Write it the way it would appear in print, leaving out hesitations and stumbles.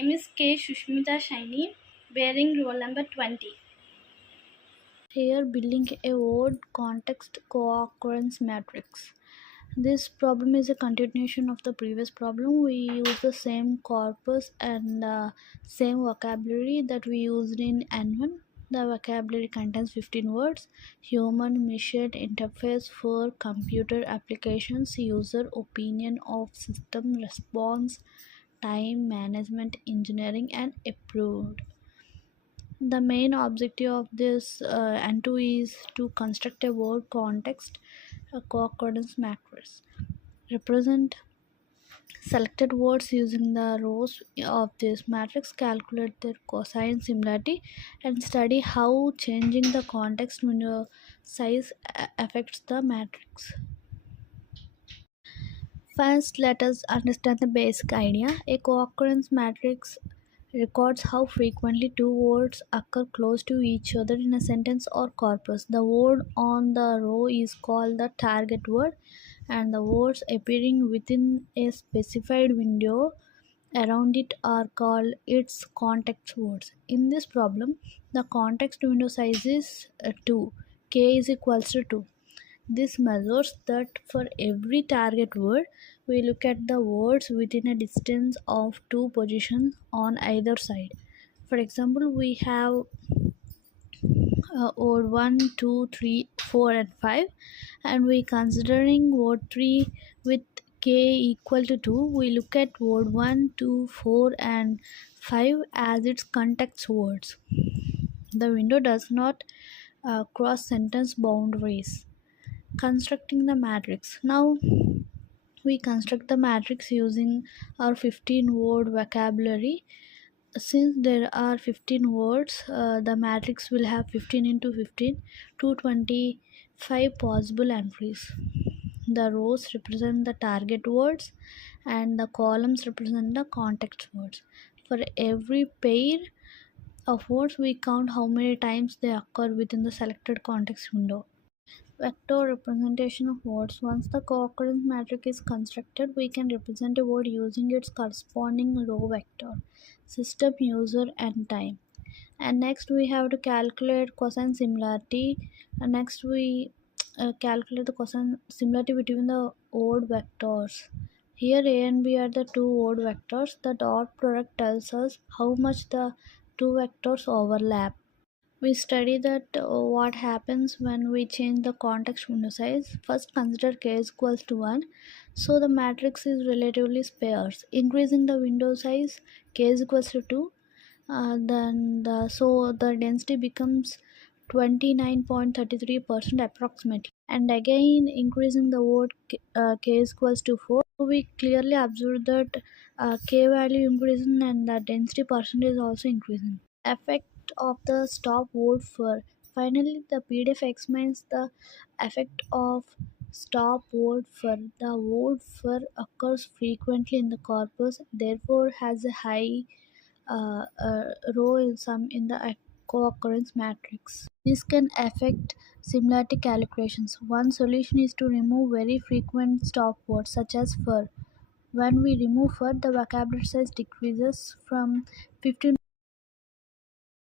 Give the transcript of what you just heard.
Name is K. Shushmita Shaini, bearing roll number 20. Here, building a word context co-occurrence matrix. This problem is a continuation of the previous problem. We use the same corpus and same vocabulary that we used in N1. The vocabulary contains 15 words: human, mission, interface for computer applications, user, opinion of system, response, time, management, engineering, and approved. The main objective of this N2 is to construct a word context a co-occurrence matrix. Represent selected words using the rows of this matrix, calculate their cosine similarity, and study how changing the context window size affects the matrix. First, let us understand the basic idea. A co-occurrence matrix records how frequently two words occur close to each other in a sentence or corpus. The word on the row is called the target word, and the words appearing within a specified window around it are called its context words. In this problem, the context window size is 2. K is equals to 2. This measures that for every target word, we look at the words within a distance of 2 positions on either side. For example, we have word 1, 2, 3, 4, and 5, and we considering word 3 with k equal to 2. We look at word 1, 2, 4, and 5 as its context words. The window does not cross sentence boundaries. Constructing the matrix. Now we construct the matrix using our 15 word vocabulary. Since there are 15 words, the matrix will have 15 into 15, 225 possible entries. The rows represent the target words and the columns represent the context words. For every pair of words, we count how many times they occur within the selected context window. Vector representation of words. Once the co-occurrence matrix is constructed, we can represent a word using its corresponding row vector, system, user, and time. And next we have to calculate cosine similarity. And next we calculate the cosine similarity between the word vectors. Here A and B are the two word vectors. The dot product tells us how much the two vectors overlap. We study that what happens when we change the context window size. First, consider k is equals to 1. So the matrix is relatively sparse. Increasing the window size, k is equals to 2. So the density becomes 29.33% approximately. And again, increasing the word k is equals to 4. So we clearly observe that k value increasing and the density percentage is also increasing. Effect of the stop word for. Finally, the PDF explains the effect of stop word for. The word for occurs frequently in the corpus, therefore has a high row in the co-occurrence matrix. This can affect similarity calculations. One solution is to remove very frequent stop words such as for. When we remove for, the vocabulary size decreases from 15